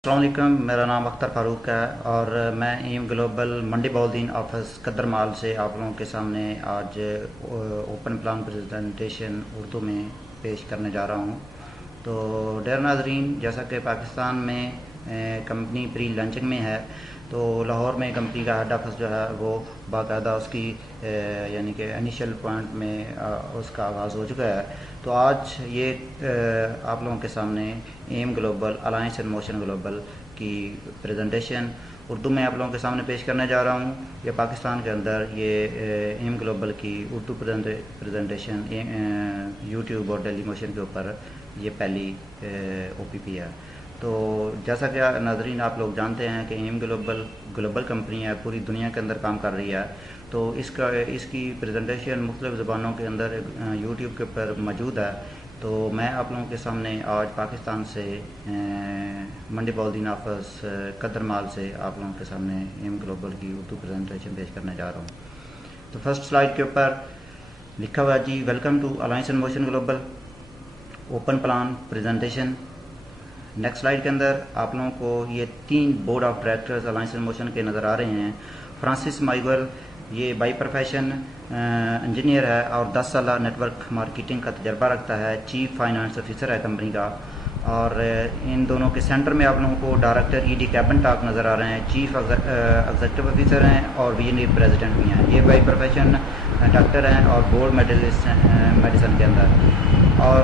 अस्सलाम वालेकुम, मेरा नाम अख्तर फ़ारूक है और मैं एम ग्लोबल मंडी बॉलदीन ऑफिस कदर माल से आप लोगों के सामने आज ओपन प्लान प्रेजेंटेशन उर्दू में पेश करने जा रहा हूँ। तो डेयर नाज़रीन, जैसा कि पाकिस्तान में कंपनी प्री लॉन्चिंग में है, तो लाहौर में कंपनी का हेड ऑफिस जो है वो बाकायदा उसकी यानी कि इनिशियल पॉइंट में उसका आगाज़ हो चुका है। तो आज ये आप लोगों के सामने M global alliance in motion global की प्रेजेंटेशन उर्दू में आप लोगों के सामने पेश करने जा रहा हूँ। ये पाकिस्तान के अंदर ये एम ग्लोबल की उर्दू प्रेजेंटेशन यूट्यूब और डेली मोशन के ऊपर ये पहली OPP है। तो जैसा कि नाज़रीन आप लोग जानते हैं कि एम ग्लोबल कंपनी है, पूरी दुनिया के अंदर काम कर रही है। तो इसकी प्रेजेंटेशन मुख्तलिफ़ ज़बानों के अंदर यूट्यूब के ऊपर मौजूद है। तो मैं आप लोगों के सामने आज पाकिस्तान से मंडी बॉलदीन ऑफिस कदर माल से आप लोगों के सामने एम ग्लोबल की उर्दू प्रेजेंटेशन पेश करने जा रहा हूँ। तो फर्स्ट स्लाइड के ऊपर लिखा हुआ जी, welcome to Alliance in motion Global open plan presentation. Next slide के अंदर आप लोगों को ये 3 board of directors Alliance in Motion के नज़र आ रहे हैं। फ्रांसिस माइगल ये बाई प्रोफेशन इंजीनियर है और 10 साल नेटवर्क मार्केटिंग का तजर्बा रखता है। चीफ फाइनेंस ऑफिसर है कंपनी का। और इन दोनों के सेंटर में आप लोगों को डायरेक्टर ED कैबिन टॉक नज़र आ रहे हैं। चीफ एग्जीक्यूटिव ऑफिसर हैं और VNE प्रेसिडेंट भी हैं। ये बाई प्रोफेशन डॉक्टर हैं और बोर्ड मेडलिस्ट हैं मेडिसिन के अंदर। और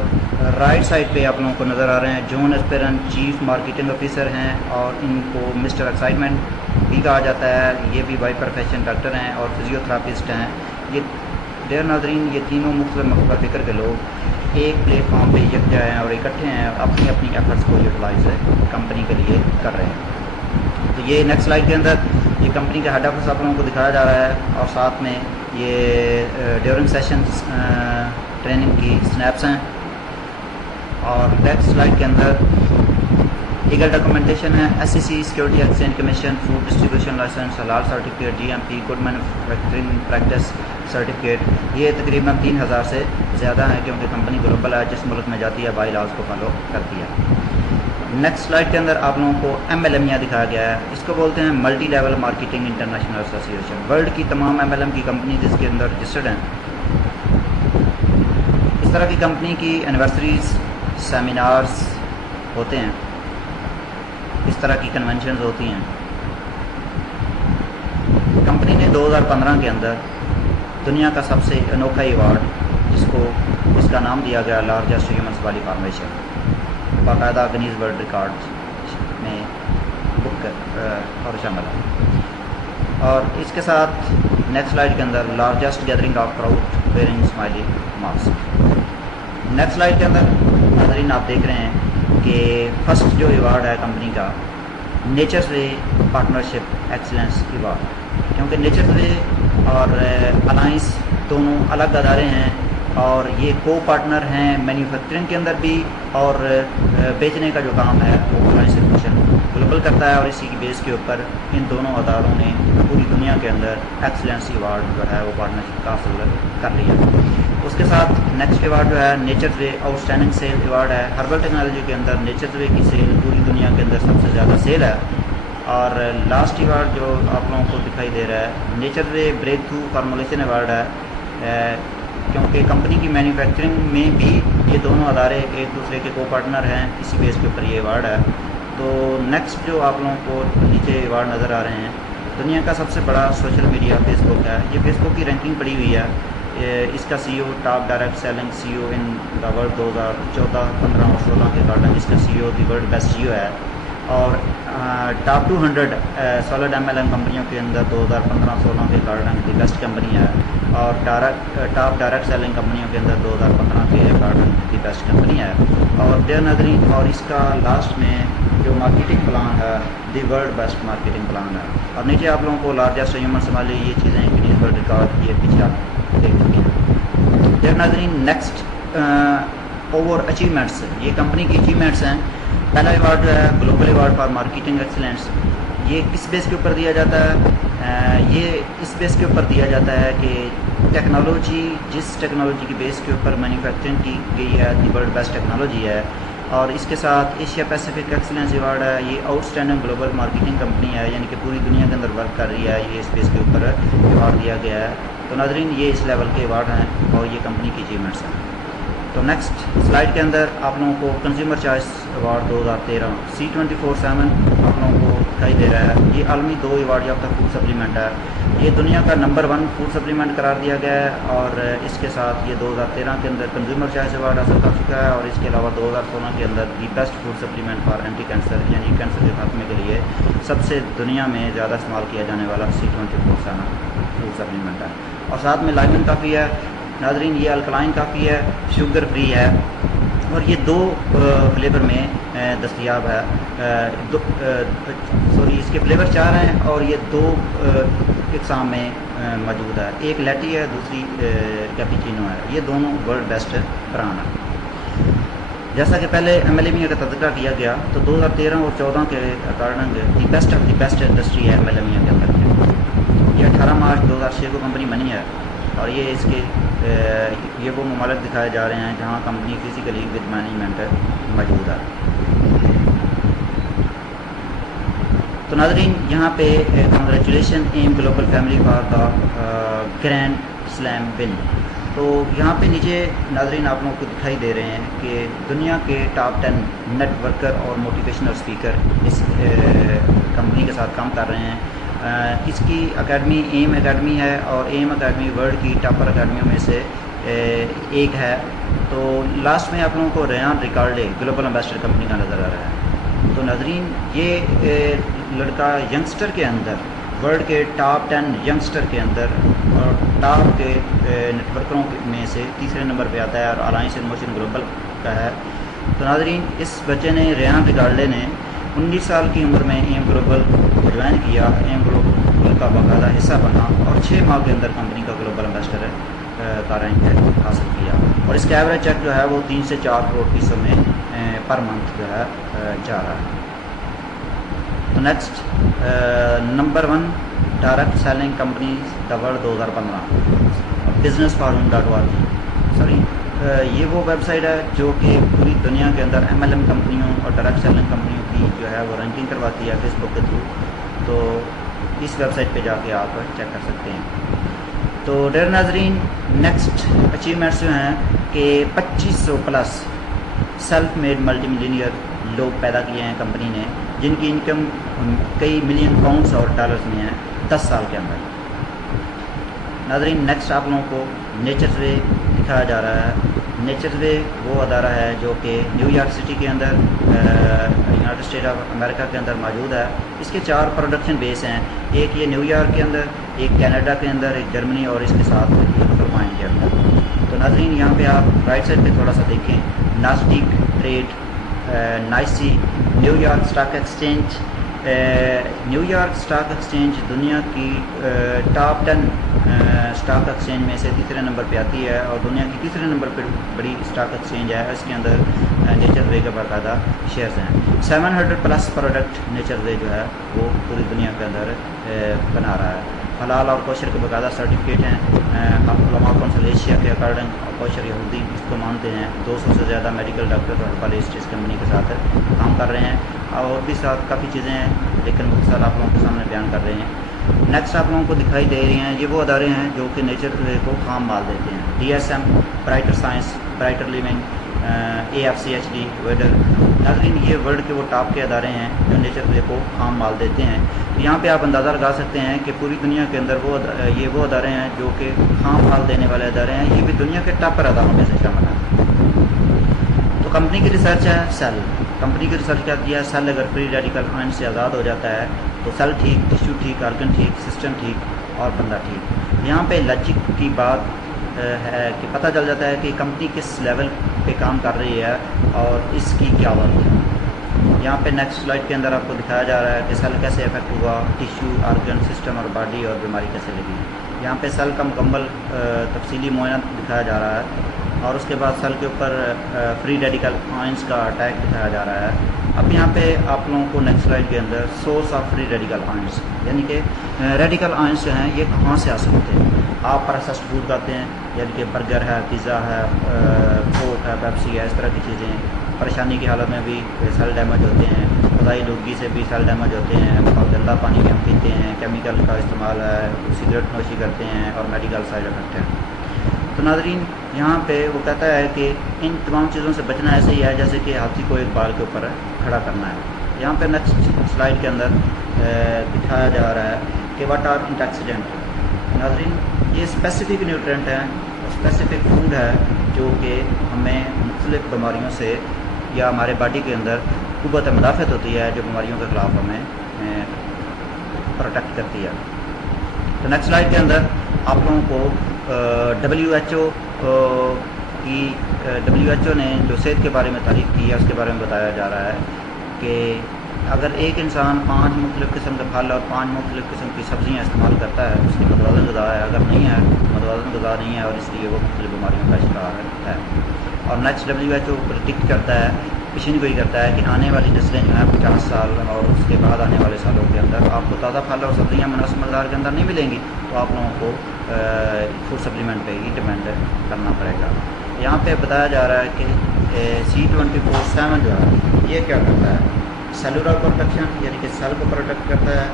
राइट साइड पे आप लोगों को नज़र आ रहे हैं John Aspern, chief marketing officer हैं और इनको मिस्टर एक्साइटमेंट भी कहा जाता है। ये भी बाई प्रोफेशन डॉक्टर हैं और फिजियोथेरापिस्ट हैं। ये डेयर नाज़रीन, ये तीनों मुख्तलिफ मकबूल फ़िक्र के लोग एक प्लेटफॉर्म पे यकजा हैं और इकट्ठे हैं, अपनी अपनी एफर्ट्स को यूटिलाइज कंपनी के लिए कर रहे हैं। तो ये नेक्स्ट स्लाइड के अंदर ये कंपनी का हेड ऑफिस आप लोगों को दिखाया जा रहा है और साथ में ये ड्यूरिंग सेशंस ट्रेनिंग की स्नैप्स हैं। और नेक्स्ट स्लाइड के अंदर लीगल डॉक्यूमेंटेशन है। SEC security exchange commission, food distribution licence, हलाल certificate, GMP good manufacturing practice certificate. ये तकरीबन 3000 से ज़्यादा है क्योंकि कंपनी ग्लोबल है, जिस मुल्क में जाती है बाई लॉज को फॉलो करती है। नेक्स्ट स्लाइड के अंदर आप लोगों को MLM दिखाया गया है। इसको बोलते हैं multi level marketing international association. World की तमाम MLM की कंपनी जिसके अंदर रजिस्टर्ड हैं। इस तरह की कंपनी की एनिवर्सरीज, सेमिनार्स होते हैं, इस तरह की कन्वेंशंस होती हैं। कंपनी ने 2015 के अंदर दुनिया का सबसे अनोखा अवार्ड जिसका नाम दिया गया लार्जेस्ट ह्यूमन बॉडी फॉर्मेशन, बाकायदा गिनीज वर्ल्ड रिकॉर्ड में बुक और शामिल है। और इसके साथ नेक्स्ट स्लाइड के अंदर largest gathering of crowd wearing smiley mask. Next slide के अंदर नाज़रीन आप देख रहे हैं कि फर्स्ट जो अवार्ड है कंपनी का नेचर्स वे पार्टनरशिप एक्सीलेंस अवार्ड, क्योंकि नेचर्स वे और अलायंस दोनों अलग अदारे हैं और ये को पार्टनर हैं मैन्युफैक्चरिंग के अंदर भी, और बेचने का जो काम है वो अलायंस इन मोशन ग्लोबल करता है। और इसी की बेस के ऊपर इन दोनों अदारों ने पूरी दुनिया के अंदर एक्सीलेंस अवार्ड जो है वो पार्टनरशिप का हासिल कर लिया। उसके साथ नेक्स्ट अवार्ड जो है नेचर्स वे आउटस्टैंडिंग सेल अवार्ड है। हर्बल टेक्नोलॉजी के अंदर नेचर्स वे की सेल पूरी दुनिया के अंदर सबसे ज़्यादा सेल है। और लास्ट अवार्ड जो आप लोगों को दिखाई दे रहा है नेचर्स वे ब्रेक थ्रू फार्मूलेशन अवार्ड है, क्योंकि कंपनी की मैन्युफैक्चरिंग में भी ये दोनों अदारे एक दूसरे के को पार्टनर हैं, इसी बेस के ऊपर ये अवार्ड है। तो नेक्स्ट जो आप लोगों को नीचे अवार्ड नज़र आ रहे हैं, दुनिया का सबसे बड़ा सोशल मीडिया फेसबुक है। ये फेसबुक की रैंकिंग पड़ी हुई है। इसका CEO top direct selling CEO in the world 2014, 15 और 16 के अकॉर्डिंग इसका CEO the world best CEO है। और टॉप 200 सॉलिड MLM कंपनियों के अंदर 2015-16 के अकॉर्डिंग दी बेस्ट कंपनी है। और टॉप डायरेक्ट सेलिंग कंपनियों के अंदर 2015 के अकॉर्डिंग दी बेस्ट कंपनी है। और डेयर नाज़रीन, और इसका लास्ट में जो मार्केटिंग प्लान है the world best marketing plan है। और नीचे आप लोगों को लार्जेस्ट ह्यूमन संभाली ये चीज़ें गिनीज वर्ल्ड रिकॉर्ड ये पीछे आप देख चुके हैं। डेयर नाज़रीन, नेक्स्ट ओवर अचीवमेंट्स, ये कंपनी की अचीवमेंट्स हैं। पहला अवार्ड जो है global award for marketing excellence. ये किस बेस के ऊपर दिया जाता है? ये इस बेस के ऊपर दिया जाता है कि टेक्नोलॉजी, जिस टेक्नोलॉजी की बेस के ऊपर मैन्युफैक्चरिंग की गई है दी वर्ल्ड बेस्ट टेक्नोलॉजी है, اور اس کے ساتھ ایشیا پیسیفک ایکسلنس ایوارڈ ہے. یہ out standing global marketing company ہے، یعنی کہ پوری دنیا کے اندر ورک کر رہی ہے، یہ اسپیس کے اوپر ایوارڈ دیا گیا ہے. تو ناظرین یہ اس لیول کے ایوارڈ ہیں اور یہ کمپنی کی اچیومنٹس ہیں. تو نیکسٹ سلائڈ کے اندر آپ لوگوں کو کنزیومر چوائس ایوارڈ 2013 C24/7 آپ لوگوں کو دکھائی دے رہا ہے. یہ عالمی 2 ایوارڈ یافتہ فوڈ سپلیمنٹ ہے. یہ دنیا کا نمبر 1 فوڈ سپلیمنٹ قرار دیا گیا ہے، اور اس کے ساتھ یہ 2013 کے اندر کنزیومر چوائس ایوارڈ حاصل کر چکا ہے. اور اس کے علاوہ 2016 کے اندر the best food supplement for anti cancer, یعنی کینسر کے خاتمے کے لیے سب سے دنیا میں زیادہ استعمال کیا جانے والا C24/7 فوڈ سپلیمنٹ ہے. اور ساتھ میں لائمن کافی ہے ناظرین، یہ الکلائن کافی ہے، شوگر فری ہے، اور یہ 2 فلیور میں دستیاب ہے. اس کے فلیور 4 ہیں اور یہ 2 اقسام میں موجود ہے. ایک لیٹی ہے، دوسری کیپیچینو ہے. یہ دونوں ورلڈ بیسٹ برانڈ ہیں. جیسا کہ پہلے MLME کا تذکرہ کیا گیا، تو 2013 اور 14 کے according the best of the best industry ہے MLME کے اندر. یہ 18 مارچ 2006 کو کمپنی بنی ہے، اور یہ اس کے یہ وہ ممالک دکھائے جا رہے ہیں جہاں کمپنی فزیکلی ود مینجمنٹ موجود ہے. تو ناظرین یہاں پہ congratulation M global family for the grand slam win. تو یہاں پہ نیچے ناظرین آپ لوگوں کو دکھائی دے رہے ہیں کہ دنیا کے ٹاپ 10 نیٹ ورکر اور موٹیویشنل اسپیکر اس کمپنی کے ساتھ کام کر رہے ہیں. اس کی اکیڈمی ایم اکیڈمی ہے، اور ایم اکیڈمی ورلڈ کی ٹاپر اکیڈمیوں میں سے ایک ہے. تو لاسٹ میں آپ لوگوں کو ریان ریکارڈے گلوبل امبیسڈر کمپنی کا نظر آ رہا ہے. تو ناظرین یہ لڑکا ینگسٹر کے اندر ورلڈ کے ٹاپ 10 ینگسٹر کے اندر اور ٹاپ کے نیٹ ورکروں میں سے تیسرے نمبر پہ آتا ہے، اور الائنس ان موشن گلوبل کا ہے. تو ناظرین اس بچے نے ریان ریکارڈے نے 19 سال کی عمر میں ایم گلوبل کو جوائن کیا، ایم گلوبل کا باقاعدہ حصہ بنا، اور 6 ماہ کے اندر کمپنی کا گلوبل امبیسڈر کا رینک حاصل کیا. اور اس کا ایوریج چیک جو ہے وہ 3 سے 4 کروڑ کی سم میں پر منتھ جو ہے جا رہا ہے. تو next number 1 direct selling companies the world 2015 business form .org. Sorry یہ وہ ویب سائٹ ہے جو کہ پوری دنیا کے اندر MLM کمپنیوں اور ڈائریکٹ سیلنگ کمپنیوں کی جو ہے وہ رینکنگ کرواتی ہے فیس بک کے تھرو. تو اس ویب سائٹ پہ جا کے آپ چیک کر سکتے ہیں. تو ڈیئر ناظرین نیکسٹ اچیومنٹس جو ہیں کہ 2500 plus self made multi millionaire لوگ پیدا کیے ہیں کمپنی نے، جن کی انکم کئی ملین پاؤنڈس اور ڈالرز میں ہے 10 سال کے اندر. ناظرین نیکسٹ آپ لوگوں کو نیچرز وے دکھایا جا رہا ہے. نیچرز وے وہ ادارہ ہے جو کہ نیو یارک سٹی کے اندر یونائٹڈ اسٹیٹ آف امریکہ کے اندر موجود ہے. اس کے 4 پروڈکشن بیس ہیں، ایک یہ نیو یارک کے اندر، ایک کینیڈا کے اندر، ایک جرمنی، اور اس کے ساتھ فلپائن کے اندر. تو ناظرین یہاں پہ آپ رائٹ سائڈ پہ تھوڑا سا دیکھیں، Nasdaq trade, NYSE, New York stock exchange. New York stock exchange دنیا کی ٹاپ 10 اسٹاک ایکسچینج میں سے تیسرے نمبر پہ آتی ہے، اور دنیا کی تیسرے نمبر پہ بڑی اسٹاک ایکسچینج ہے. اس کے اندر نیچر وے کے باقاعدہ شیئرز ہیں. 700 پلس پروڈکٹ نیچر وے جو ہے وہ پوری دنیا کے اندر بنا رہا ہے. حلال اور کوشر کے باقاعدہ سرٹیفکیٹ ہیں. علماء کونسل ایشیا کے اکارڈنگ کوشر یہودی اس کو مانتے ہیں. 200 سے زیادہ میڈیکل ڈاکٹر اور ہربالسٹ اس کمپنی کے ساتھ کام کر رہے ہیں، اور بھی ساتھ کافی چیزیں ہیں لیکن مختصر آپ لوگوں کے سامنے بیان کر رہے ہیں. نیکسٹ آپ لوگوں کو دکھائی دے رہی ہیں، یہ وہ ادارے ہیں جو کہ نیچر کو خام مال دیتے ہیں. DSM، brighter science, brighter living, AFCHD، Weider. ناظرین یہ ورلڈ کے وہ ٹاپ کے ادارے ہیں جو نیچر کو خام مال دیتے ہیں. یہاں پہ آپ اندازہ لگا سکتے ہیں کہ پوری دنیا کے اندر یہ وہ ادارے ہیں جو کہ خام مال دینے والے ادارے ہیں. یہ بھی دنیا کے ٹاپ پر اداروں میں سے شامل ہیں. تو کمپنی کی ریسرچ ہے سیل. کمپنی کی ریسرچ کیا کیا ہے؟ سیل اگر فری ریڈیکل آئن سے آزاد ہو جاتا ہے تو سیل ٹھیک، ٹیشو ٹھیک، آرگن ٹھیک، سسٹم ٹھیک، اور بندہ ٹھیک. یہاں پہ لاجک کی بات ہے کہ پتہ چل جاتا ہے کہ کمپنی کس لیول پہ کام کر رہی ہے اور اس کی کیا ورک ہے. یہاں پہ نیکسٹ سلائڈ کے اندر آپ کو دکھایا جا رہا ہے کہ سیل کیسے افیکٹ ہوا، ٹیشو، آرگن، سسٹم اور باڈی، اور بیماری کیسے لگی. یہاں پہ سیل کا مکمل تفصیلی معائنہ دکھایا جا رہا ہے، اور اس کے بعد سیل کے اوپر فری ریڈیکل آئنس کا اٹیک دکھایا جا رہا ہے. اب یہاں پہ آپ لوگوں کو نیکسٹ سلائڈ کے اندر source of free radical ions, یعنی کہ ریڈیکل آئنس جو ہیں یہ کہاں سے حاصل ہوتے ہیں. آپ پروسیسڈ فوڈ کھاتے ہیں، یعنی کہ برگر ہے، پیزا ہے، کوک ہے، پیپسی ہے، اس طرح کی چیزیں परेशानी की हालत में भी सेल डैमेज होते हैं, ग़िज़ाई आलूदगी से भी सेल डैमेज होते हैं, और गंदा पानी भी हम पीते हैं, केमिकल का इस्तेमाल है, सिगरेट नोशी करते हैं और मेडिकल साइड इफेक्ट हैं। तो नाज़रीन यहाँ पे वो कहता है कि इन तमाम चीज़ों से बचना ऐसे ही है जैसे कि हाथी को एक बाल के ऊपर खड़ा करना है। यहाँ पे नेक्स्ट स्लाइड के अंदर दिखाया जा रहा है कि व्हाट आर एंटीऑक्सीडेंट। नाज़रीन ये स्पेसिफिक न्यूट्रिएंट हैं, स्पेसिफिक फूड है जो कि हमें मुख्तलिफ़ बीमारियों से या हमारे बॉडी के अंदर क़ुव्वत मुदाफ़त होती है जो बीमारियों के ख़िलाफ़ हमें प्रोटेक्ट करती है। तो नेक्स्ट स्लाइड के अंदर आप लोगों को WHO ने जो सेहत के बारे में तारीफ़ की है उसके बारे में बताया जा रहा है कि अगर एक इंसान 5 मुख्तलिफ़ किस्म के फल और 5 मुख्तलिफ़ किस्म की सब्ज़ियाँ इस्तेमाल करता है उसकी मतवाज़न ग़िज़ा है, अगर नहीं है मतवाज़न ग़िज़ा नहीं है और इसलिए वो मुख्तलिफ़ बीमारियों का शिकार है। और नेक्स्ट WHO प्रेडिक्ट करता है, पेशन गोई करता है कि आने वाली नस्लें जो हैं 50 साल और उसके बाद आने वाले सालों के अंदर आपको ताज़ा फल और सब्ज़ियाँ मुनासिब मक़दार के अंदर नहीं मिलेंगी, तो आप लोगों को फूड सप्लीमेंट पे ही डिपेंड करना पड़ेगा। यहाँ पे बताया जा रहा है कि C24/7 जो है ये क्या करता है, सेलुलर प्रोटेक्शन यानी कि सेल को प्रोटेक्ट करता है,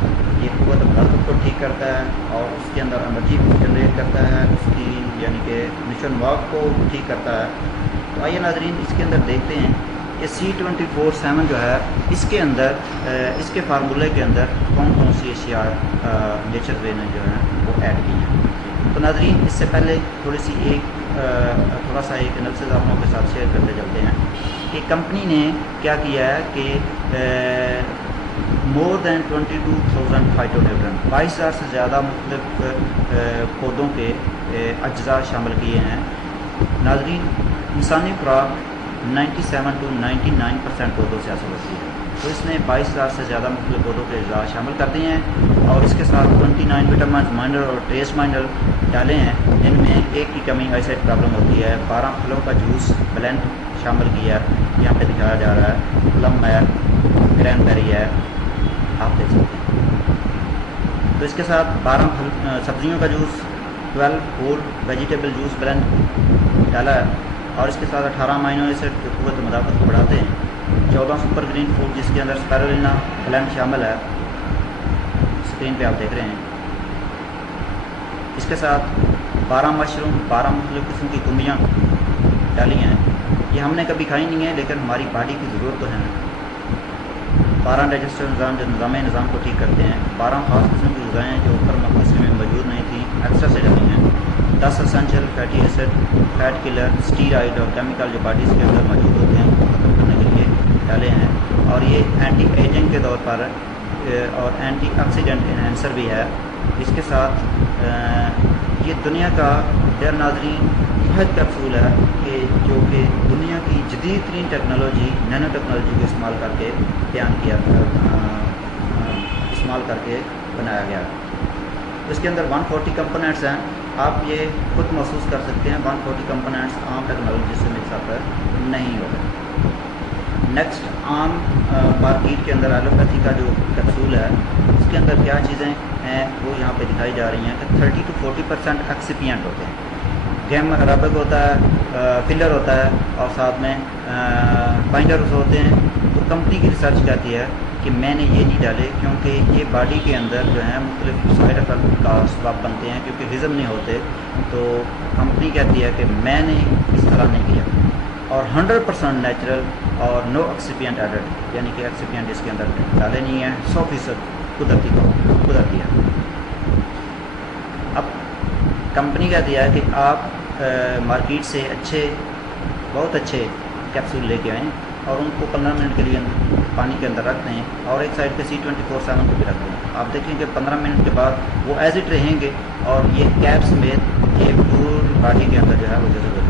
ये क़ुव्वत मुदाफ़त को ठीक करता है और उसके अंदर एनर्जी जनरेट करता है, उसकी यानी कि मिशन वर्क को ठीक करता है। तो आइए नाज़रीन इसके अंदर देखते हैं ये C24/7 जो है इसके अंदर इसके फार्मूले के अंदर कौन कौन सी अशिया नेचर वे ने जो है वो ऐड की हैं। तो नाज़रीन इससे पहले थोड़ा सा एक एनालिसिस आप लोगों के साथ शेयर करते चलते हैं कि कंपनी ने क्या किया है कि मोर दैन 22,000 फाइटोन्यूट्रिएंट 22,000 से ज़्यादा मुख्तलिफ़ पौधों के अज्जा शामिल किए हैं। नाज़रीन इंसानी खुराक 97 to 99% पौधों से हासिल होती है, तो इसने 22,000 से ज़्यादा मुख्तलिफ़ पौधों के अज्जा शामिल कर दिए हैं और इसके साथ 29 विटामिन माइनरल और ट्रेस मिनरल डाले हैं। इनमें एक की कमी आईसाइट प्रॉब्लम होती है। 12 फलों का जूस ब्लेंड शामिल किया यहाँ पे दिखाया जा रहा है, प्लम है, क्रैनबेरी है, आप देख सकते हैं। तो इसके साथ 12 सब्जियों का juice, 12 whole vegetable juice blend डाला है और इसके साथ 18 अमीनो एसिड जो क़ुव्वत मुदाफ़त को बढ़ाते हैं, 14 सुपर ग्रीन फूड जिसके अंदर स्पाइरुलिना ब्लेंड शामिल है, स्क्रीन पे आप देख रहे हैं। इसके साथ 12 मशरूम, 12 मुख्तलिफ़ किस्म की कुम्बियाँ डाली हैं। ये हमने कभी खाई नहीं है लेकिन हमारी बॉडी की ज़रूरत तो है। 12 डाइजेस्टिव निज़ाम जो निज़ाम को ठीक करते हैं। 12 ख़ास किस्म की ग़िज़ाएँ जो ऊपर मकसद में मौजूद नहीं थी एक्स्ट्रा से डाली हैं। 10 essential fatty acid, fat killer, steroid और केमिकल जो बॉडीज़ के अंदर मौजूद होते हैं उनको ख़त्म करने के लिए डाले हैं। और ये एंटी एजिंग के तौर पर और एंटी ऑक्सीडेंट एनहेंसर भी है। इसके साथ ये दुनिया का डेयर नाज़रीन वाहिद कैप्सूल है कि जो कि दुनिया की जदीद तरीन टेक्नोलॉजी नैनो टेक्नोलॉजी को इस्तेमाल करके इस्तेमाल करके बनाया गया है। इसके अंदर 140 कंपोनेंट्स हैं, आप ये खुद महसूस कर सकते हैं 140 कंपोनेंट्स आम टेक्नोलॉजी से मिक्स अप नहीं होते। नेक्स्ट आम मार्केट के अंदर एलोपैथी का जो कैप्सूल है उसके अंदर क्या चीज़ें हैं वो यहाँ पे दिखाई जा रही हैं कि 30 to 40% एक्सिपिएंट होते हैं। गैम अराबिक होता है, फिलर होता है और साथ में बाइंडर्स होते हैं। तो कंपनी की रिसर्च कहती है कि मैंने ये नहीं डाले क्योंकि ये बॉडी के अंदर जो है मुख्तलिफ साइड इफेक्ट का सबब बनते हैं क्योंकि हिज़म नहीं होते। तो कंपनी कहती है कि मैंने इस तरह नहीं किया और 100% नेचुरल और नो एक्सिपिएंट एडेड, यानी कि एक्सिपिएंट इसके अंदर डाले नहीं हैं, 100% कुदरती है। अब कंपनी कहती है कि आप मार्केट से बहुत अच्छे कैप्सूल लेके आएँ और उनको 15 मिनट के लिए पानी के अंदर रख दें और एक साइड पे C24/7 को भी रख दें। आप देखेंगे 15 मिनट के बाद वो एज इट रहेंगे और ये कैप समेत ये पूरी बॉडी के अंदर जो है वो जरूरत।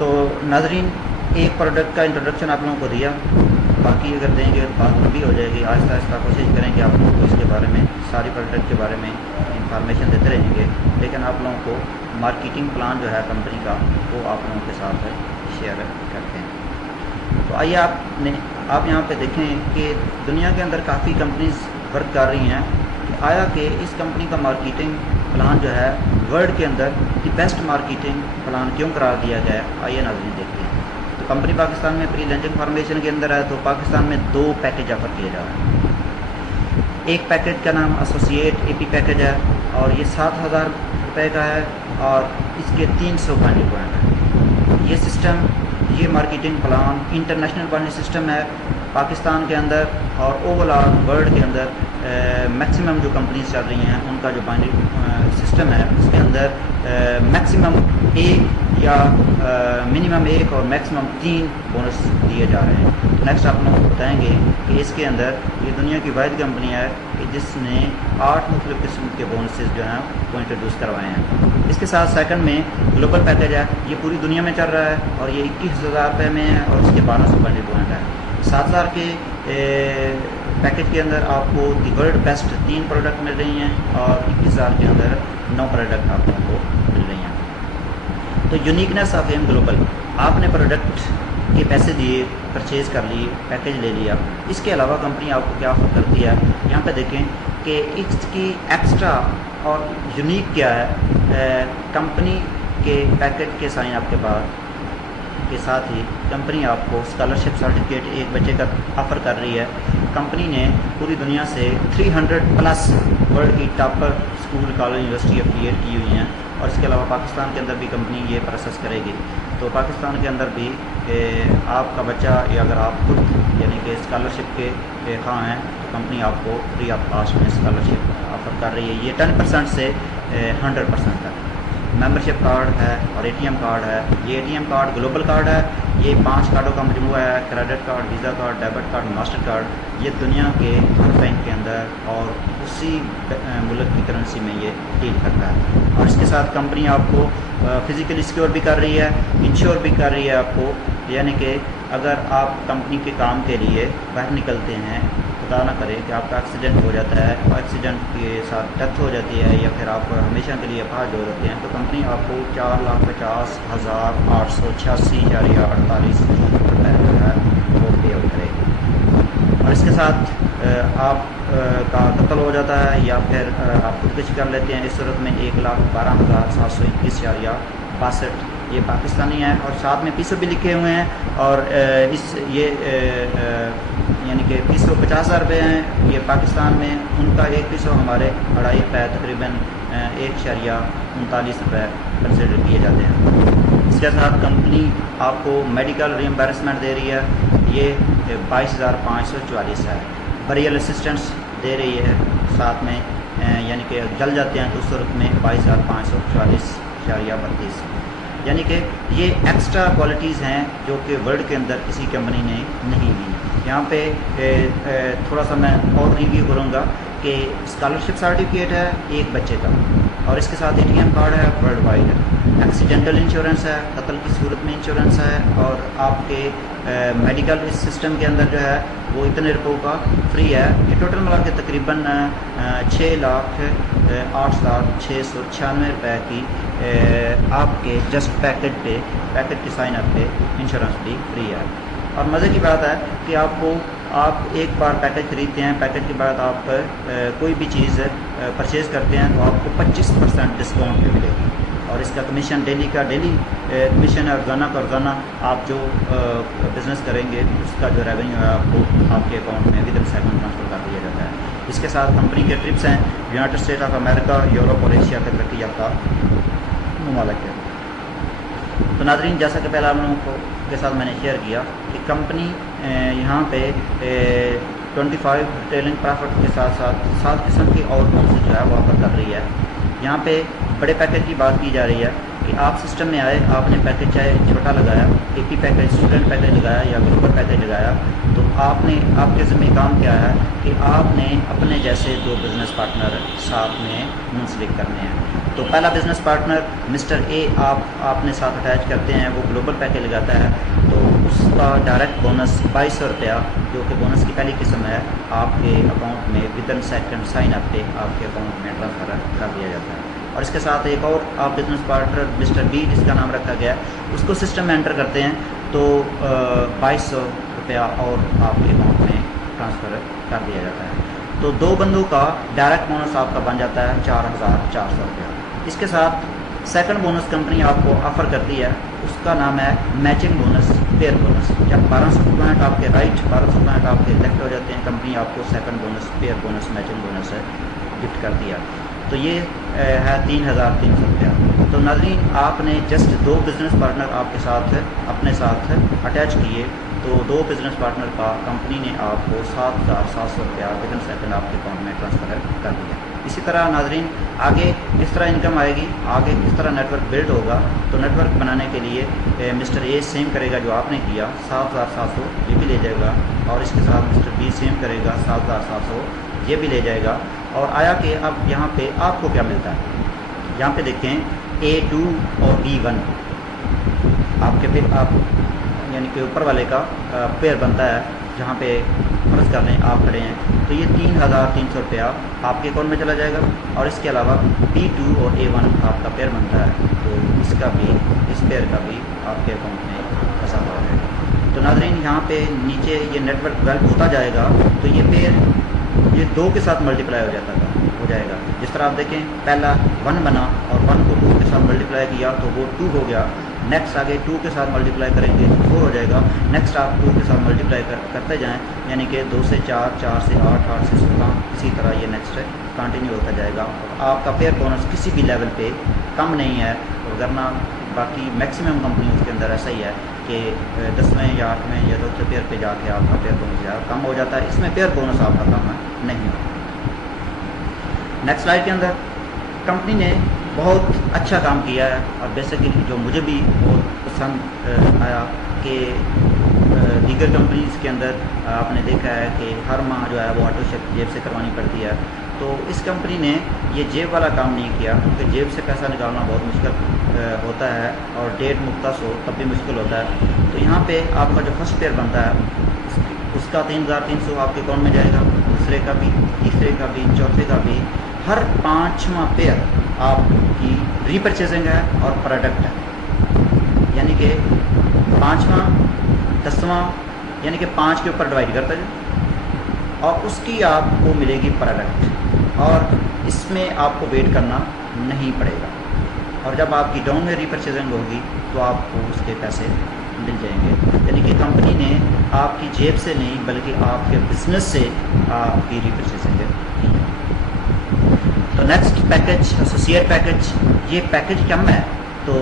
तो नाजरीन एक प्रोडक्ट का इंट्रोडक्शन आप लोगों को दिया, बाकी अगर देंगे तो बात लंबी हो जाएगी। आहिस्ता आहिस्ता कोशिश करेंगे आप लोगों को इसके बारे में सारी प्रोडक्ट के बारे में इंफॉर्मेशन देते रहेंगे, लेकिन आप लोगों को मार्केटिंग प्लान जो है कंपनी का वो आप लोगों के साथ शेयर करते हैं। तो आइए आप यहाँ पे देखें कि दुनिया के अंदर काफ़ी कंपनीज वर्क कर रही हैं कि आया कि इस कंपनी का मार्केटिंग प्लान जो है वर्ल्ड के अंदर द बेस्ट मार्केटिंग प्लान क्यों करार दिया गया है, आइए नाज़रीन देखते हैं। तो कंपनी पाकिस्तान में प्री लॉन्चिंग फॉर्मेशन के अंदर है। तो पाकिस्तान में 2 पैकेज ऑफर किए जा रहे हैं। एक पैकेज का नाम एसोसिएट एपी पैकेज है और ये 7,000 रुपये का है और इसके 300 बाइंडिंग पॉइंट है। ये सिस्टम, ये marketing plan international binding system है पाकिस्तान के अंदर और ओवरऑल वर्ल्ड के अंदर मैक्सिमम जो कंपनीज चल रही हैं उनका जो बाइंडिंग सिस्टम है उसके अंदर मैक्सिमम 1 या मिनिमम 1 और मैक्सिमम 3 बोनस दिए जा रहे हैं। नेक्स्ट आप लोग बताएंगे कि इसके अंदर ये दुनिया की वाहिद कंपनी है कि जिसने 8 मुख्तलिफ किस्म के बोनसेस जो हैं वो इंट्रोड्यूस करवाए हैं। इसके साथ सेकंड में ग्लोबल पैकेज है, ये पूरी दुनिया में चल रहा है और ये 21,000 रुपये में है और इसके 1200 बाइंडिंग पॉइंट है। 7,000 के पैकेज के अंदर आपको दी वर्ल्ड बेस्ट 3 प्रोडक्ट मिल रही हैं और 21,000 के अंदर 9 प्रोडक्ट आप लोगों को मिल रही हैं। तो यूनिकनेस ऑफ एम ग्लोबल, आपने प्रोडक्ट के पैसे दिए, परचेज़ कर लिए, पैकेज ले लिया, इसके अलावा कंपनी आपको क्या ऑफर करती है। यहाँ पे देखें कि इसकी एक्स्ट्रा और यूनिक क्या है। कंपनी के पैकेज के साइन अप के बाद के साथ ही कंपनी आपको स्कॉलरशिप सर्टिफिकेट एक बच्चे का ऑफ़र कर रही है। कंपनी ने पूरी दुनिया से 300+ वर्ल्ड की topper school, college, university affiliate की हुई हैं और इसके अलावा पाकिस्तान के अंदर भी कंपनी ये प्रोसेस करेगी। तो पाकिस्तान के अंदर भी आपका बच्चा या अगर आप खुद यानी कि स्कॉलरशिप के ख़्वाह हैं तो कंपनी आपको फ्री ऑफ कॉस्ट में स्कॉलरशिप ऑफ़र कर रही है। ये 10% से 100% तक। मेंबरशिप कार्ड है और एटीएम कार्ड है। ये एटीएम कार्ड ग्लोबल कार्ड है, ये 5 कार्डों का मजमूआ है। Credit card, visa card, debit card, master card. ये दुनिया के हर बैंक के अंदर और उसी मुल्क की करेंसी में ये डील करता है। और इसके साथ कंपनी आपको फिज़िकली सिक्योर भी कर रही है, इंश्योर भी कर रही है आपको। यानी कि अगर आप कंपनी के काम के लिए बाहर निकलते हैं, खुदा ना करे कि आपका एक्सीडेंट हो जाता है और एक्सीडेंट के साथ डेथ हो जाती है या फिर आप हमेशा के लिए अपाहज हो जाते हैं, तो कंपनी आपको 4,50,886.48 रुपये जो है वो पे आउट करेगी। और इसके साथ आप का कत्ल हो जाता है या फिर आप खुदकुशी कर लेते हैं, इस सूरत में 1,12,721.62 ये पाकिस्तानी है और साथ में पीसो भी लिखे हुए हैं। और इस ये यानी कि पीसो 50,000 रुपये हैं ये पाकिस्तान में, उनका एक पीसो हमारे 2.5 रुपये तकरीबन 1.39 रुपये कंसिडर किए जाते हैं। इसके साथ कंपनी आपको मेडिकल रीइंबर्समेंट दे रही है, ये 22,544 है। बरियल असिस्टेंस दे रही है साथ में, यानी कि जल जाते हैं तो उस सूरत में 22,544.32। यानी कि ये एक्स्ट्रा क्वालिटीज़ हैं जो कि वर्ल्ड के अंदर किसी कंपनी ने नहीं दी। यहाँ पे थोड़ा सा मैं और रिव्यू करूँगा कि स्कॉलरशिप सर्टिफिकेट है एक बच्चे का और इसके साथ एटीएम कार्ड है वर्ल्ड वाइड है, एक्सीडेंटल इंश्योरेंस है, कत्ल की सूरत में इंश्योरेंस है और आपके मेडिकल इस सिस्टम के अंदर जो है वो इतने रुपयों का फ्री है। ये टोटल मिला के तकरीबन 6,08,696 रुपये की आपके जस्ट पैकेट के साइन अप पे इंश्योरेंस भी फ्री है। और मज़े की बात है कि आप एक बार पैकेज खरीदते हैं, पैकेज के बाद आप कोई भी चीज़ परचेज़ करते हैं तो आपको 25% डिस्काउंट भी मिलेगी और इसका कमीशन डेली कमीशन है। रोज़ाना आप जो बिज़नेस करेंगे उसका जो रेवेन्यू है आपको आपके अकाउंट में विद इन सेकंड ट्रांसफ़र कर दिया जाता है। इसके साथ कंपनी के ट्रिप्स हैं United state of America, Europe और एशिया के तरक्की याफ्ता ममालिक है। तो नाज़रीन, जैसा कि पहले आप लोगों के साथ मैंने शेयर किया कि कंपनी यहाँ पे 25 रिटेलिंग प्रॉफिट के साथ साथ 7 किस्म की और बोनस जो है वो ऑफर कर रही है। यहाँ पे बड़े पैकेज की बात की जा रही है कि आप सिस्टम में आए, आपने पैकेज चाहे छोटा लगाया, एपी पैकेज, स्टूडेंट पैकेज लगाया या ग्लोबल पैकेज लगाया, तो आपके ज़िम्मे काम क्या है कि आपने अपने जैसे 2 बिज़नेस पार्टनर साथ में मुंसलिक करने हैं। तो पहला बिज़नेस पार्टनर मिस्टर ए आपने साथ अटैच करते हैं, वो ग्लोबल पैकेज लगाता है तो उसका डायरेक्ट बोनस 2200 रुपया जो कि बोनस की पहली किस्म है आपके अकाउंट में within second sign up पे आपके अकाउंट में ट्रांसफ़र कर दिया जाता है। और इसके साथ एक और आप बिज़नेस पार्टनर मिस्टर बी जिसका नाम रखा गया उसको सिस्टम में एंटर करते हैं तो 2200 रुपया और आपके अकाउंट में ट्रांसफ़र कर दिया जाता है। तो 2 बंदों का डायरेक्ट बोनस आपका बन जाता है 4,400 रुपया। اس کے ساتھ سیکنڈ بونس کمپنی آپ کو آفر کرتی ہے، اس کا نام ہے میچنگ بونس، پیئر بونس۔ جب 1200 پوائنٹ آپ کے رائٹ، 1200 پوائنٹ آپ کے لیفٹ ہو جاتے ہیں، کمپنی آپ کو second bonus, pair bonus, matching bonus gift کر دیا۔ تو یہ ہے 3300 روپیہ۔ تو ناظرین، آپ نے جسٹ 2 بزنس پارٹنر آپ کے ساتھ اپنے ساتھ اٹیچ کیے، تو 2 بزنس پارٹنر کا کمپنی نے آپ کو 7700 روپیہ ودن سیکنڈ آپ کے اکاؤنٹ میں ٹرانسفر کر دیا۔ اسی طرح ناظرین، آگے کس طرح انکم آئے گی، آگے کس طرح نیٹ ورک بلڈ ہوگا، تو نیٹ ورک بنانے کے لیے مسٹر اے سیم کرے گا جو آپ نے کیا 7700، یہ بھی لے جائے گا، اور اس کے ساتھ مسٹر بی سیم کرے گا 7700، یہ بھی لے جائے گا۔ اور آیا کہ اب یہاں پہ آپ کو کیا ملتا ہے، یہاں پہ دیکھیں A2 اور B1 آپ کے پھر آپ یعنی کہ اوپر والے کا پیئر بنتا ہے، جہاں پہ فرض کر لیں آپ کھڑے ہیں، تو یہ 3300 روپیہ آپ کے اکاؤنٹ میں چلا جائے گا، اور اس کے علاوہ B2 اور A1 آپ کا پیئر بنتا ہے، تو اس کا بھی، اس پیئر کا بھی آپ کے اکاؤنٹ میں اضافہ ہو جائے گا۔ تو ناظرین، یہاں پہ نیچے یہ نیٹ ورک ڈیولپ ہوتا جائے گا، تو یہ پیئر یہ 2 کے ساتھ ملٹیپلائی ہو جائے گا۔ جس طرح آپ دیکھیں، پہلا 1 بنا اور 1 کو 2 کے ساتھ ملٹیپلائی کیا تو وہ 2 ہو گیا، نیکسٹ آگے 2 کے ساتھ ملٹیپلائی کریں گے تو 4 ہو جائے گا، نیکسٹ آپ 2 کے ساتھ ملٹیپلائی کرتے جائیں، یعنی کہ 2 سے 4، 4 سے 8، 8 سے 16، اسی طرح یہ نیکسٹ کنٹینیو ہوتا جائے گا۔ آپ کا پیئر بونس کسی بھی لیول پہ کم نہیں ہے، ورنہ باقی میکسیمم کمپنیوں کے اندر ایسا ہی ہے کہ 10ویں یا 8ویں یا 2 پیئر پہ جا کے آپ کا پیئر بونس کم ہو جاتا ہے، اس میں پیئر بونس آپ کا کم نہیں ہوتا۔ نیکسٹ سلائڈ کے اندر کمپنی نے بہت اچھا کام کیا ہے، اور بیسیکلی جو مجھے بھی بہت پسند آیا کہ دیگر کمپنیز کے اندر آپ نے دیکھا ہے کہ ہر ماہ جو ہے وہ آٹو چیک جیب سے کروانی پڑتی ہے، تو اس کمپنی نے یہ جیب والا کام نہیں کیا، کیونکہ جیب سے پیسہ نکالنا بہت مشکل ہوتا ہے، اور ڈیٹ مختص ہو تب بھی مشکل ہوتا ہے۔ تو یہاں پہ آپ کا جو فرسٹ پیئر بنتا ہے اس کا 3300 آپ کے اکاؤنٹ میں جائے گا، دوسرے کا بھی، تیسرے کا بھی، چوتھے کا بھی، ہر 5واں پیئر آپ کی ری پرچیزنگ ہے اور پروڈکٹ ہے، یعنی کہ 5واں، 10واں، یعنی کہ 5 کے اوپر ڈیوائڈ کرتا جائے، اور اس کی آپ کو ملے گی پروڈکٹ، اور اس میں آپ کو ویٹ کرنا نہیں پڑے گا، اور جب آپ کی ڈاؤن میں ری پرچیزنگ ہوگی تو آپ کو اس کے پیسے مل جائیں گے، یعنی کہ کمپنی نے آپ کی جیب سے نہیں بلکہ آپ کے بزنس سے آپ کی ری پرچیزنگ کی۔ تو نیکسٹ پیکج، ایسوسیٹ پیکج، یہ پیکج کم ہے، تو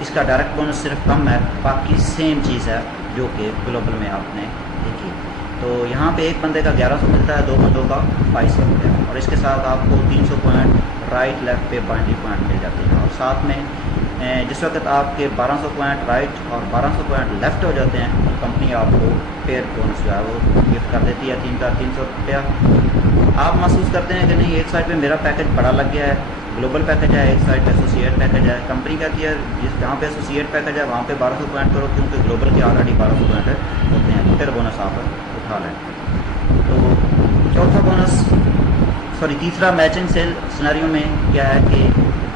اس کا ڈائریکٹ بونس صرف کم ہے، باقی سیم چیز ہے جو کہ گلوبل میں آپ نے دیکھی۔ تو یہاں پہ ایک بندے کا 1100 ملتا ہے، 2 بندوں کا 2200 ملتا ہے، اور اس کے ساتھ آپ کو 300 پوائنٹ رائٹ لیفٹ پہ بائنڈری پوائنٹ مل جاتے ہیں، اور ساتھ میں جس وقت آپ کے 1200 پوائنٹ رائٹ اور 1200 پوائنٹ لیفٹ ہو جاتے ہیں تو کمپنی آپ کو پیئر بونس جو ہے وہ گفٹ کر دیتی ہے 3300 روپیہ۔ آپ محسوس کرتے ہیں کہ نہیں، ایک سائڈ پہ میرا پیکج بڑا لگ گیا ہے، گلوبل پیکج ہے، ایک سائڈ پہ ایسوسیٹ پیکج ہے، کمپنی کہتی ہے جہاں پہ ایسوسیٹ پیکج ہے وہاں پہ 1200 پوائنٹ کرو، کیونکہ گلوبل کے آلریڈی 1200 پوائنٹ ہوتے ہیں، پیئر بونس آپ اٹھا لیں۔ تو چوتھا بونس، تیسرا میچنگ سیل سنیریو میں کیا ہے کہ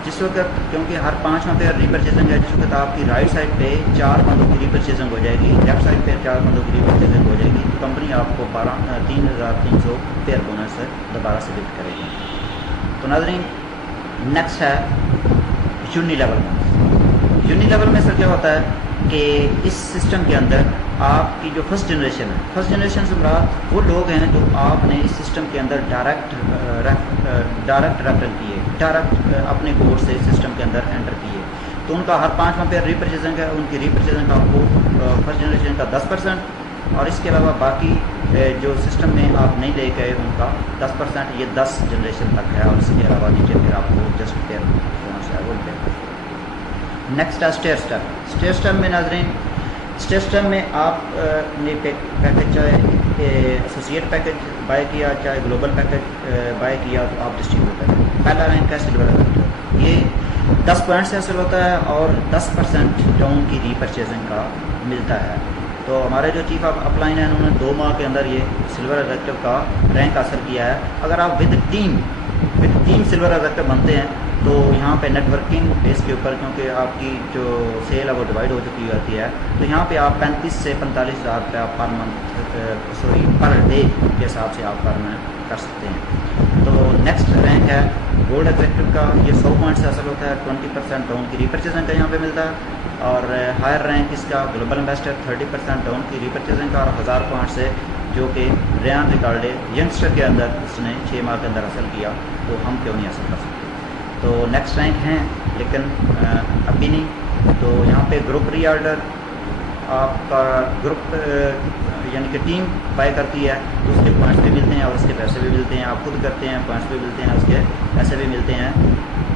جس وقت، کیونکہ ہر 5واں پہ ری پرچیزنگ ہے، جس وقت آپ کی رائٹ سائڈ پہ 4 بندوں کی ری پرچیزنگ ہو جائے گی، لیفٹ سائڈ پہ 4 بندوں کی ری پرچیزنگ ہو جائے گی، تو کمپنی آپ کو 3300 پیئر بونس دوبارہ سے گفٹ کرے گی۔ تو ناظرین، نیکسٹ ہے unilevel bonus. Unilevel میں سر کیا ہوتا ہے کہ اس سسٹم کے اندر آپ کی جو فرسٹ جنریشن ہے، فرسٹ جنریشن سے مراد وہ لوگ ہیں جو آپ نے اس سسٹم کے اندر ڈائریکٹ ریفرل کیے، ڈائریکٹ اپنے کوڈ سے سسٹم کے اندر انٹر کیے، تو ان کا ہر 5واں پہ ری پرچیزنگ ہے، ان کی ری پرچیزنگ آپ کو فرسٹ جنریشن کا 10%، اور اس کے علاوہ باقی جو سسٹم میں آپ نہیں لے گئے ان کا 10%، یہ 10 جنریشن تک ہے، اور اس کے علاوہ نیچے پھر آپ کو جسٹ پیئر بونس ہے وہ ملے گا۔ نیکسٹ ہے اسٹیئر اسٹیپ۔ اسٹیئر اسٹیپ میں ناظرین، اسٹیئر اسٹیپ میں آپ نے پیکج چاہے ایسوسیٹ پیکج بائی کیا، چاہے گلوبل پیکج بائی کیا، تو آپ ڈسٹریبیوٹر ہیں۔ پہلا رینک ہے سلور ایجنٹ، یہ 10 پوائنٹ سے حاصل ہوتا ہے اور 10% ڈاؤن کی ری پرچیزنگ کا ملتا ہے۔ تو ہمارے جو چیف آف اپ لائن ہیں انہوں نے 2 ماہ کے اندر یہ سلور ایگزیکٹو کا رینک حاصل کیا ہے۔ اگر آپ ود ٹیم سلور ایگزیکٹو بنتے ہیں تو یہاں پہ نیٹ ورکنگ بیس کے اوپر، کیونکہ آپ کی جو سیل ہے وہ ڈیوائڈ ہو چکی ہوتی ہے، تو یہاں پہ آپ 35 سے 45 ہزار روپیہ پر ڈے کے حساب سے آپ ارن کر سکتے ہیں۔ تو नेक्स्ट रैंक है गोल्ड एग्जेक्टिव का, ये 100 पॉइंट से हासिल होता है, 20% डाउन की रीपर्चेजिंग का यहाँ पे मिलता है। और हायर रैंक इसका ग्लोबल एम्बेसडर 30% डाउन की रीपर्चेजिंग का और 1000 पॉइंट से, जो कि रेयान रिकार्डे यंगस्टर के अंदर उसने 6 माह के अंदर हासिल किया, तो हम क्यों नहीं हासिल कर सकते। तो नेक्स्ट रैंक हैं लेकिन अभी नहीं। तो यहाँ पे ग्रुप री ऑर्डर आपका ग्रुप यानी कि टीम बाय करती है, तो उसके पॉइंट्स भी मिलते हैं और उसके पैसे भी मिलते हैं। आप खुद करते हैं, पॉइंट्स भी मिलते हैं, उसके पैसे भी मिलते हैं।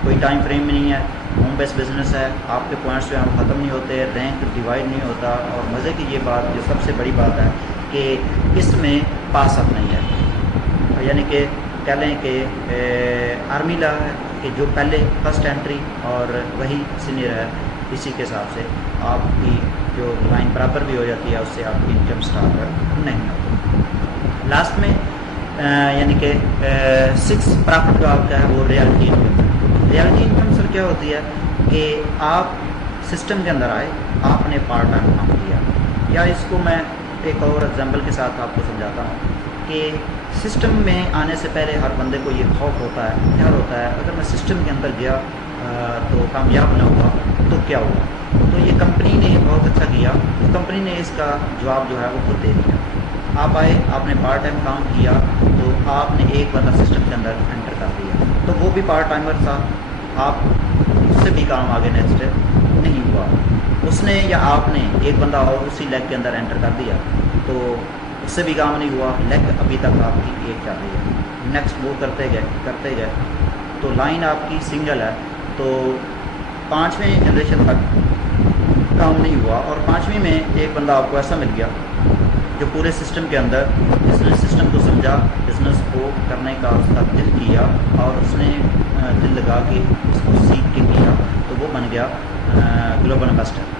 कोई टाइम फ्रेम नहीं है, होम बेस्ड बिजनेस है, आपके पॉइंट्स जो हैं ख़त्म नहीं होते, रैंक डिवाइड नहीं होता। और मज़े की ये बात, जो सबसे बड़ी बात है कि इसमें पास अप नहीं है, यानी कि कह लें कि आर्मी ला है कि जो पहले फर्स्ट एंट्री और वही सीनियर है, इसी के हिसाब से आपकी जो लाइन बराबर भी हो जाती है, उससे आपकी इनकम स्टार्ट नहीं होती। लास्ट में यानी कि 6 प्रॉफिट का आपका है वो reality income. Reality income sir क्या होती है कि आप सिस्टम के अंदर आए, आपने पार्ट टाइम काम किया, या इसको मैं एक और एग्जांपल के साथ आपको समझाता हूँ कि सिस्टम में आने से पहले हर बंदे को ये खौफ होता है, डर होता है, अगर मैं सिस्टम के अंदर गया तो कामयाब ना हुआ तो क्या हुआ। तो ये कंपनी ने बहुत अच्छा किया, तो कंपनी ने इसका जवाब जो है वो खुद दे दिया। आप आए, आपने पार्ट टाइम काम किया, तो आपने एक बंदा सिस्टम के अंदर एंटर कर दिया, तो वो भी पार्ट टाइमर था, आप उससे भी काम आगे नेक्स्ट नहीं हुआ, उसने या आपने एक बंदा और उसी लेग के अंदर एंटर कर दिया, तो उससे भी काम नहीं हुआ, लेग अभी तक आपकी एक चल रही है, नेक्स्ट वो करते गए, तो लाइन आपकी सिंगल है, तो 5वें जनरेशन तक काम नहीं हुआ। और 5वीं में एक बंदा आपको ऐसा मिल गया जो पूरे सिस्टम के अंदर बिजनेस सिस्टम को समझा, बिज़नेस को करने का उसका दिल किया, और उसने दिल लगा के उसको सीख के किया, तो वो बन गया ग्लोबल एम्बेसडर।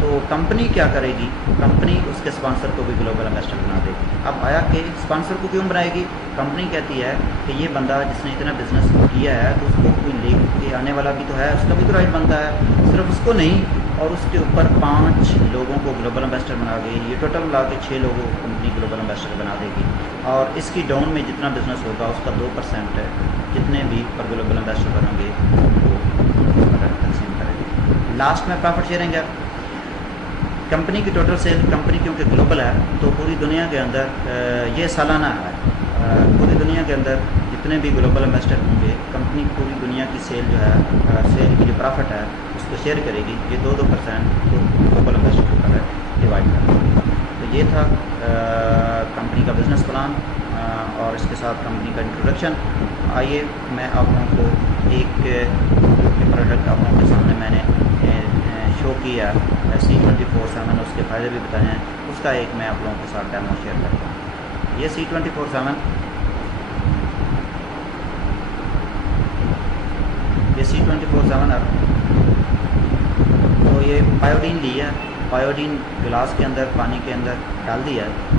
तो कंपनी क्या करेगी, कंपनी उसके स्पॉन्सर को भी ग्लोबल एम्बेसडर बना देगी। अब आया कि स्पॉन्सर को क्यों बनाएगी, कंपनी कहती है कि ये बंदा जिसने इतना बिजनेस किया है, तो उसको कोई ले के आने वाला भी तो है, उसका भी तो राइट बनता है, सिर्फ उसको नहीं, और उसके ऊपर 5 लोगों को ग्लोबल एम्बेसडर बना देगी। ये टोटल मिला के 6 लोगों को कंपनी ग्लोबल एम्बेसडर बना देगी, और इसकी डाउन में जितना बिजनेस होगा उसका 2% है, जितने भी पर ग्लोबल एम्बेसडर बनेंगे वो तकसीम करेंगे। लास्ट में प्रॉफिट शेयरिंग है। कंपनी की टोटल सेल, कंपनी क्योंकि ग्लोबल है, तो पूरी दुनिया के अंदर ये सालाना है, पूरी दुनिया के अंदर जितने भी ग्लोबल एम्बेसडर होंगे, कंपनी पूरी दुनिया की सेल जो है, सेल की जो प्रॉफिट है उसको शेयर करेगी। ये 2% तो ग्लोबल एम्बेसडर के ऊपर डिवाइड करेगी। तो ये था कंपनी का बिज़नेस प्लान और इसके साथ कंपनी का इंट्रोडक्शन। आइए मैं आप लोगों को एक प्रोडक्ट आप लोगों के सामने मैंने शो किया, C24/7, उसके फ़ायदे भी बताए हैं, उसका एक मैं आप लोगों के साथ डेमो शेयर करता हूँ। ये C24/7, ये C24/7 तो ये पायोडीन ली है, पायोडीन गिलास के अंदर पानी के अंदर डाल दिया है,